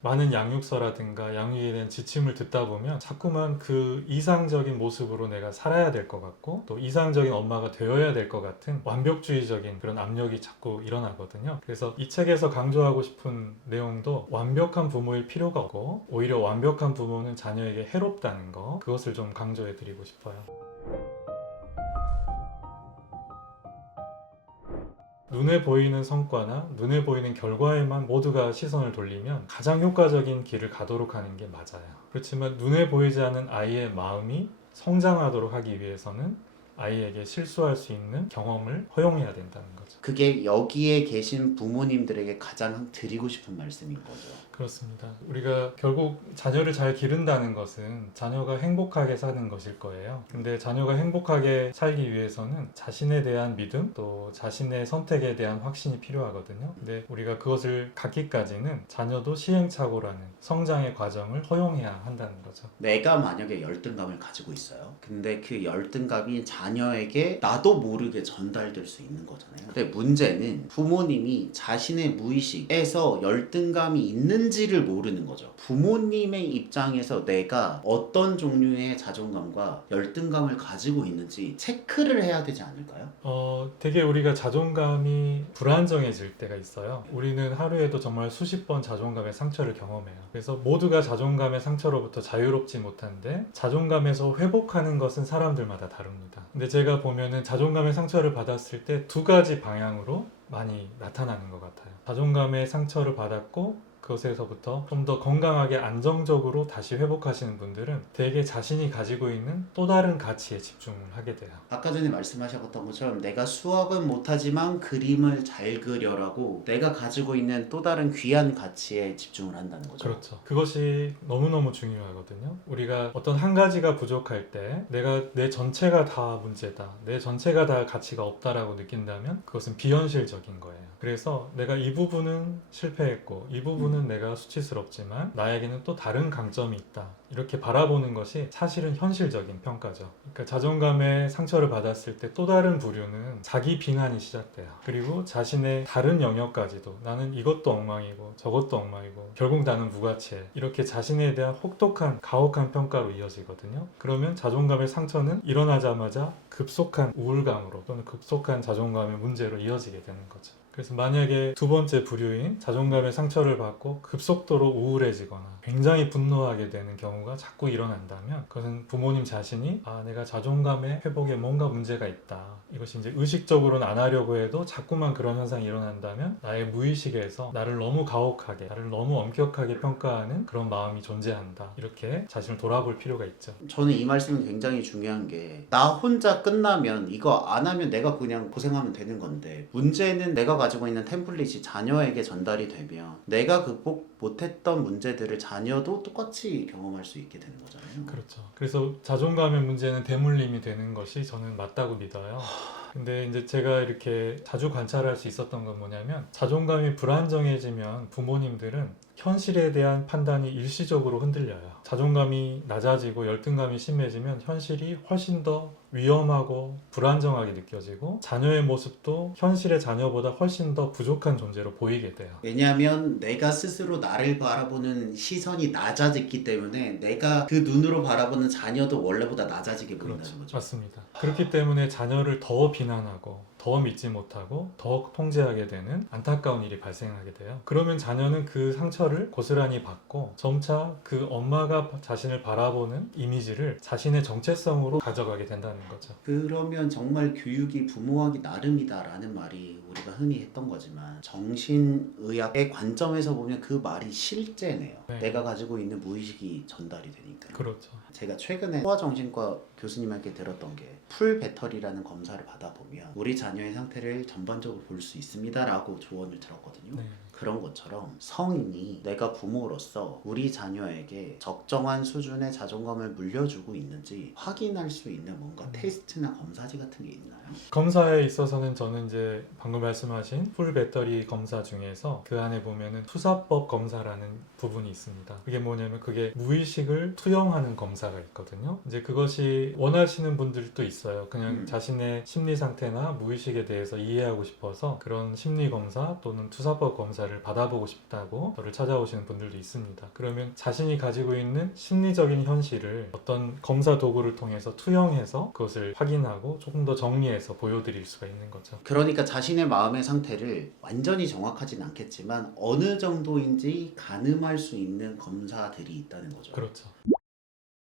많은 양육서라든가 양육에 대한 지침을 듣다 보면 자꾸만 그 이상적인 모습으로 내가 살아야 될 것 같고 또 이상적인 엄마가 되어야 될 것 같은 완벽주의적인 그런 압력이 자꾸 일어나거든요. 그래서 이 책에서 강조하고 싶은 내용도 완벽한 부모일 필요가 없고 오히려 완벽한 부모는 자녀에게 해롭다는 거, 그것을 좀 강조해 드리고 싶어요. 눈에 보이는 성과나 눈에 보이는 결과에만 모두가 시선을 돌리면 가장 효과적인 길을 가도록 하는 게 맞아요. 그렇지만 눈에 보이지 않는 아이의 마음이 성장하도록 하기 위해서는 아이에게 실수할 수 있는 경험을 허용해야 된다는 거죠. 그게 여기에 계신 부모님들에게 가장 드리고 싶은 말씀인 거죠. 그렇습니다. 우리가 결국 자녀를 잘 기른다는 것은 자녀가 행복하게 사는 것일 거예요. 근데 자녀가 행복하게 살기 위해서는 자신에 대한 믿음, 또 자신의 선택에 대한 확신이 필요하거든요. 근데 우리가 그것을 갖기까지는 자녀도 시행착오라는 성장의 과정을 허용해야 한다는 거죠. 내가 만약에 열등감을 가지고 있어요. 근데 그 열등감이 자녀에게 나도 모르게 전달될 수 있는 거잖아요. 근데 문제는 부모님이 자신의 무의식에서 열등감이 있는지를 모르는 거죠. 부모님의 입장에서 내가 어떤 종류의 자존감과 열등감을 가지고 있는지 체크를 해야 되지 않을까요? 되게 우리가 자존감이 불안정해질 때가 있어요. 우리는 하루에도 정말 수십 번 자존감의 상처를 경험해요. 그래서 모두가 자존감의 상처로부터 자유롭지 못한데 자존감에서 회복하는 것은 사람들마다 다릅니다. 근데 제가 보면은 자존감의 상처를 받았을 때 두 가지 방향으로 많이 나타나는 것 같아요. 자존감의 상처를 받았고 그것에서부터 좀 더 건강하게 안정적으로 다시 회복하시는 분들은 대개 자신이 가지고 있는 또 다른 가치에 집중을 하게 돼요. 아까 전에 말씀하셨던 것처럼 내가 수학은 못하지만 그림을 잘 그려라고 내가 가지고 있는 또 다른 귀한 가치에 집중을 한다는 거죠. 그렇죠. 그것이 너무너무 중요하거든요. 우리가 어떤 한 가지가 부족할 때 내가 내 전체가 다 문제다, 내 전체가 다 가치가 없다라고 느낀다면 그것은 비현실적인 거예요. 그래서 내가 이 부분은 실패했고 이 부분은 내가 수치스럽지만 나에게는 또 다른 강점이 있다, 이렇게 바라보는 것이 사실은 현실적인 평가죠. 그러니까 자존감에 상처를 받았을 때 또 다른 부류는 자기 비난이 시작돼요. 그리고 자신의 다른 영역까지도 나는 이것도 엉망이고 저것도 엉망이고 결국 나는 무가치해, 이렇게 자신에 대한 혹독한 가혹한 평가로 이어지거든요. 그러면 자존감의 상처는 일어나자마자 급속한 우울감으로 또는 급속한 자존감의 문제로 이어지게 되는 거죠. 그래서 만약에 두 번째 부류인 자존감의 상처를 받고 급속도로 우울해지거나 굉장히 분노하게 되는 경우가 자꾸 일어난다면 그것은 부모님 자신이 내가 자존감의 회복에 뭔가 문제가 있다, 이것이 이제 의식적으로는 안 하려고 해도 자꾸만 그런 현상이 일어난다면 나의 무의식에서 나를 너무 가혹하게, 나를 너무 엄격하게 평가하는 그런 마음이 존재한다, 이렇게 자신을 돌아볼 필요가 있죠. 저는 이 말씀은 굉장히 중요한 게 나 혼자 끝나면 이거 안 하면 내가 그냥 고생하면 되는 건데 문제는 내가 가지고 있는 템플릿이 자녀에게 전달이 되면 내가 극복 못했던 문제들을 자녀도 똑같이 경험할 수 있게 되는 거잖아요. 그렇죠. 그래서 자존감의 문제는 대물림이 되는 것이 저는 맞다고 믿어요. 근데 이제 제가 이렇게 자주 관찰할 수 있었던 건 뭐냐면 자존감이 불안정해지면 부모님들은 현실에 대한 판단이 일시적으로 흔들려요. 자존감이 낮아지고 열등감이 심해지면 현실이 훨씬 더 위험하고 불안정하게 느껴지고 자녀의 모습도 현실의 자녀보다 훨씬 더 부족한 존재로 보이게 돼요. 왜냐하면 내가 스스로 나를 바라보는 시선이 낮아졌기 때문에 내가 그 눈으로 바라보는 자녀도 원래보다 낮아지게 보인다는 그렇죠. 거죠. 맞습니다. 그렇기 때문에 자녀를 더 비난하고 더 믿지 못하고 더 통제하게 되는 안타까운 일이 발생하게 돼요. 그러면 자녀는 그 상처를 고스란히 받고 점차 그 엄마가 자신을 바라보는 이미지를 자신의 정체성으로 가져가게 된다는 거죠. 그러면 정말 교육이 부모하기 나름이다라는 말이 우리가 흔히 했던 거지만 정신의학의 관점에서 보면 그 말이 실제네요. 네. 내가 가지고 있는 무의식이 전달이 되니까요. 그렇죠. 제가 최근에 소아정신과 교수님한테 들었던 게 풀 배터리라는 검사를 받아보면 우리 자녀의 상태를 전반적으로 볼 수 있습니다 라고 조언을 들었거든요. 네. 그런 것처럼 성인이 내가 부모로서 우리 자녀에게 적정한 수준의 자존감을 물려주고 있는지 확인할 수 있는 뭔가 테스트나 검사지 같은 게 있나요? 검사에 있어서는 저는 이제 방금 말씀하신 풀 배터리 검사 중에서 그 안에 보면은 투사법 검사라는 부분이 있습니다. 그게 뭐냐면 그게 무의식을 투영하는 검사가 있거든요. 이제 그것이 원하시는 분들도 있어요. 그냥 자신의 심리 상태나 무의식에 대해서 이해하고 싶어서 그런 심리 검사 또는 투사법 검사를 검사를 받아보고 싶다고 저를 찾아오시는 분들도 있습니다. 그러면 자신이 가지고 있는 심리적인 현실을 어떤 검사 도구를 통해서 투영해서 그것을 확인하고 조금 더 정리해서 보여드릴 수가 있는 거죠. 그러니까 자신의 마음의 상태를 완전히 정확하진 않겠지만 어느 정도인지 가늠할 수 있는 검사들이 있다는 거죠. 그렇죠.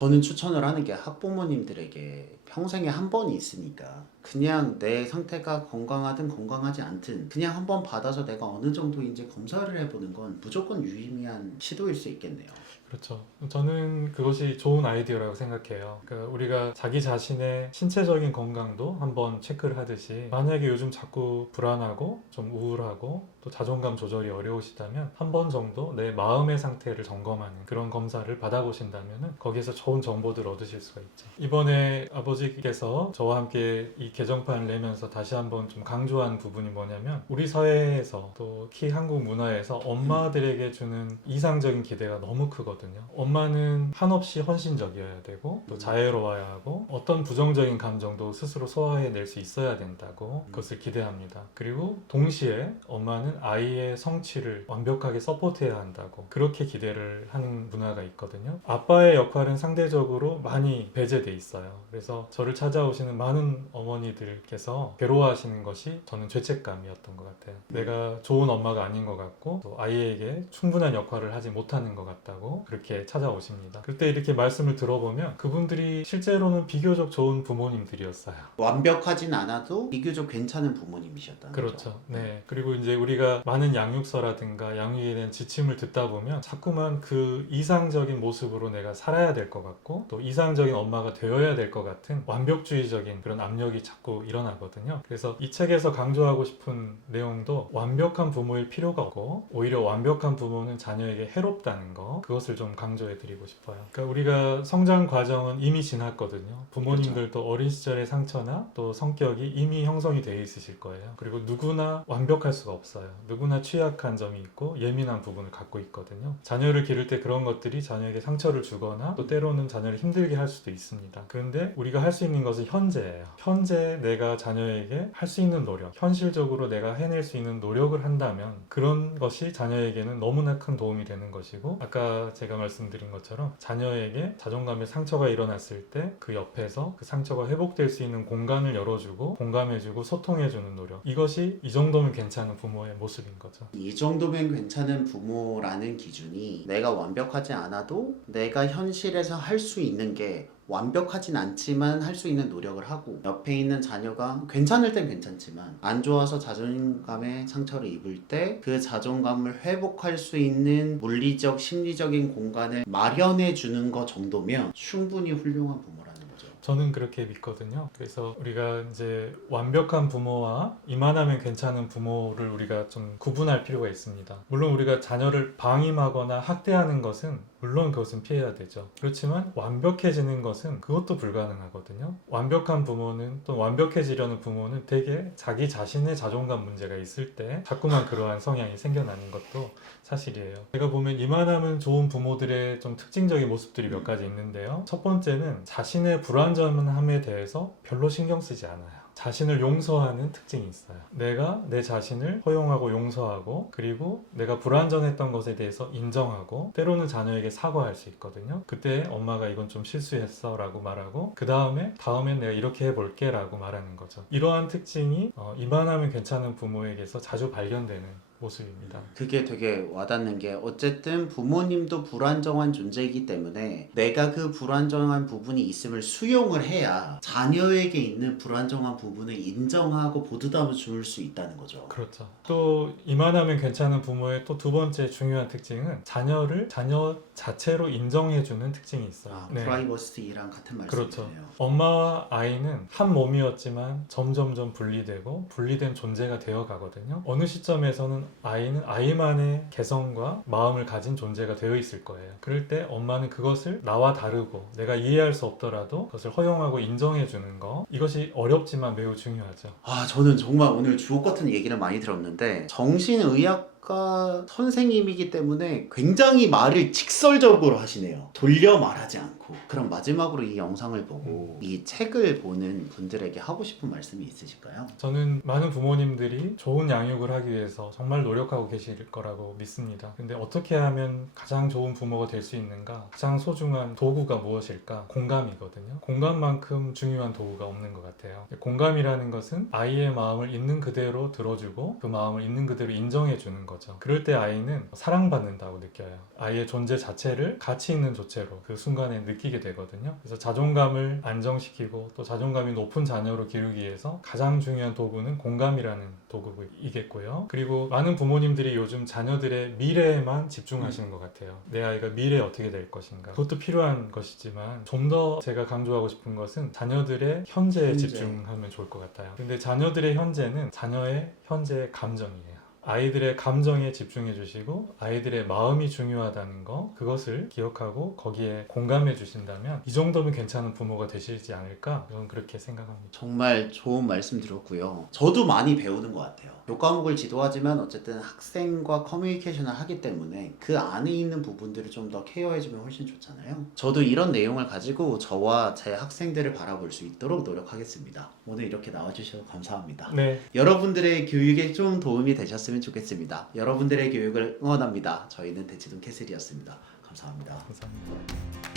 저는 추천을 하는 게 학부모님들에게 평생에 한 번이 있으니까 그냥 내 상태가 건강하든 건강하지 않든 그냥 한 번 받아서 내가 어느 정도인지 검사를 해보는 건 무조건 유의미한 시도일 수 있겠네요. 그렇죠. 저는 그것이 좋은 아이디어라고 생각해요. 그러니까 우리가 자기 자신의 신체적인 건강도 한번 체크를 하듯이 만약에 요즘 자꾸 불안하고 좀 우울하고 또 자존감 조절이 어려우시다면 한 번 정도 내 마음의 상태를 점검하는 그런 검사를 받아보신다면 거기에서 좋은 정보들을 얻으실 수가 있죠. 이번에 아버지께서 저와 함께 이 개정판을 내면서 다시 한번 좀 강조한 부분이 뭐냐면 우리 사회에서 또 특히 한국 문화에서 엄마들에게 주는 이상적인 기대가 너무 크거든요. 엄마는 한없이 헌신적이어야 되고 또 자애로워야 하고 어떤 부정적인 감정도 스스로 소화해낼 수 있어야 된다고 그것을 기대합니다. 그리고 동시에 엄마는 아이의 성취를 완벽하게 서포트해야 한다고 그렇게 기대를 하는 문화가 있거든요. 아빠의 역할은 상대적으로 많이 배제돼 있어요. 그래서 저를 찾아오시는 많은 어머니들께서 괴로워하시는 것이 저는 죄책감이었던 것 같아요. 내가 좋은 엄마가 아닌 것 같고 또 아이에게 충분한 역할을 하지 못하는 것 같다고 그렇게 찾아오십니다. 그때 이렇게 말씀을 들어보면 그분들이 실제로는 비교적 좋은 부모님들이었어요. 완벽하진 않아도 비교적 괜찮은 부모님이셨다는 거죠. 그렇죠. 네. 그리고 이제 우리가 많은 양육서라든가 양육에 대한 지침을 듣다 보면 자꾸만 그 이상적인 모습으로 내가 살아야 될 것 같고 또 이상적인 엄마가 되어야 될 것 같은 완벽주의적인 그런 압력이 자꾸 일어나거든요. 그래서 이 책에서 강조하고 싶은 내용도 완벽한 부모일 필요가 없고 오히려 완벽한 부모는 자녀에게 해롭다는 거 그것을 좀 강조해 드리고 싶어요. 그러니까 우리가 성장 과정은 이미 지났거든요. 부모님들도 어린 시절의 상처나 또 성격이 이미 형성이 되어 있으실 거예요. 그리고 누구나 완벽할 수가 없어요. 누구나 취약한 점이 있고 예민한 부분을 갖고 있거든요. 자녀를 기를 때 그런 것들이 자녀에게 상처를 주거나 또 때로는 자녀를 힘들게 할 수도 있습니다. 그런데 우리가 할 수 있는 것은 현재예요. 현재 내가 자녀에게 할 수 있는 노력, 현실적으로 내가 해낼 수 있는 노력을 한다면 그런 것이 자녀에게는 너무나 큰 도움이 되는 것이고 아까 제가 말씀드린 것처럼 자녀에게 자존감의 상처가 일어났을 때 그 옆에서 그 상처가 회복될 수 있는 공간을 열어주고 공감해주고 소통해주는 노력 이것이 이 정도면 괜찮은 부모의 모습인 거죠. 이 정도면 괜찮은 부모라는 기준이 내가 완벽하지 않아도 내가 현실에서 할 수 있는 게 완벽하진 않지만 할 수 있는 노력을 하고 옆에 있는 자녀가 괜찮을 땐 괜찮지만 안 좋아서 자존감에 상처를 입을 때 그 자존감을 회복할 수 있는 물리적 심리적인 공간을 마련해 주는 것 정도면 충분히 훌륭한 부모라는 거죠. 저는 그렇게 믿거든요. 그래서 우리가 이제 완벽한 부모와 이만하면 괜찮은 부모를 우리가 좀 구분할 필요가 있습니다. 물론 우리가 자녀를 방임하거나 학대하는 것은 물론 그것은 피해야 되죠. 그렇지만 완벽해지는 것은 그것도 불가능하거든요. 완벽한 부모는 또 완벽해지려는 부모는 대개 자기 자신의 자존감 문제가 있을 때 자꾸만 그러한 성향이 생겨나는 것도 사실이에요. 제가 보면 이만하면 좋은 부모들의 좀 특징적인 모습들이 몇 가지 있는데요. 첫 번째는 자신의 불완전함에 대해서 별로 신경 쓰지 않아요. 자신을 용서하는 특징이 있어요. 내가 내 자신을 허용하고 용서하고 그리고 내가 불완전했던 것에 대해서 인정하고 때로는 자녀에게 사과할 수 있거든요. 그때 엄마가 이건 좀 실수했어 라고 말하고 그 다음엔 내가 이렇게 해볼게 라고 말하는 거죠. 이러한 특징이 이만하면 괜찮은 부모에게서 자주 발견되는 모습입니다. 그게 되게 와닿는 게 어쨌든 부모님도 불안정한 존재이기 때문에 내가 그 불안정한 부분이 있음을 수용을 해야 자녀에게 있는 불안정한 부분을 인정하고 보듬어 줄 수 있다는 거죠. 그렇죠. 또 이만하면 괜찮은 부모의 또 두 번째 중요한 특징은 자녀를 자녀 자체로 인정해주는 특징이 있어요. 프라이버시랑 같은 그렇죠. 말씀이네요. 엄마와 아이는 한 몸이었지만 점점점 분리되고 분리된 존재가 되어 가거든요. 어느 시점에서는 아이는 아이만의 개성과 마음을 가진 존재가 되어 있을 거예요. 그럴 때 엄마는 그것을 나와 다르고 내가 이해할 수 없더라도 그것을 허용하고 인정해 주는 거 이것이 어렵지만 매우 중요하죠. 저는 정말 오늘 주옥 같은 얘기를 많이 들었는데 정신의학 교육학과 선생님이기 때문에 굉장히 말을 직설적으로 하시네요. 돌려 말하지 않고. 그럼 마지막으로 이 영상을 보고 이 책을 보는 분들에게 하고 싶은 말씀이 있으실까요? 저는 많은 부모님들이 좋은 양육을 하기 위해서 정말 노력하고 계실 거라고 믿습니다. 근데 어떻게 하면 가장 좋은 부모가 될 수 있는가? 가장 소중한 도구가 무엇일까? 공감이거든요. 공감만큼 중요한 도구가 없는 것 같아요. 공감이라는 것은 아이의 마음을 있는 그대로 들어주고 그 마음을 있는 그대로 인정해 주는 거죠. 그럴 때 아이는 사랑받는다고 느껴요. 아이의 존재 자체를 가치 있는 조체로 그 순간에 느끼게 되거든요. 그래서 자존감을 안정시키고 또 자존감이 높은 자녀로 기르기 위해서 가장 중요한 도구는 공감이라는 도구이겠고요. 그리고 많은 부모님들이 요즘 자녀들의 미래에만 집중하시는 것 같아요. 내 아이가 미래에 어떻게 될 것인가. 그것도 필요한 것이지만 좀 더 제가 강조하고 싶은 것은 자녀들의 현재에 현재. 집중하면 좋을 것 같아요. 근데 자녀들의 현재는 자녀의 현재의 감정이에요. 아이들의 감정에 집중해 주시고 아이들의 마음이 중요하다는 거, 그것을 기억하고 거기에 공감해 주신다면 이 정도면 괜찮은 부모가 되시지 않을까, 저는 그렇게 생각합니다. 정말 좋은 말씀 들었고요. 저도 많이 배우는 것 같아요. 교과목을 지도하지만 어쨌든 학생과 커뮤니케이션을 하기 때문에 그 안에 있는 부분들을 좀 더 케어해주면 훨씬 좋잖아요. 저도 이런 내용을 가지고 저와 제 학생들을 바라볼 수 있도록 노력하겠습니다. 오늘 이렇게 나와주셔서 감사합니다. 네, 여러분들의 교육에 좀 도움이 되셨으면 좋겠습니다. 여러분들의 교육을 응원합니다. 저희는 대치동 캐슬이었습니다. 감사합니다. 감사합니다.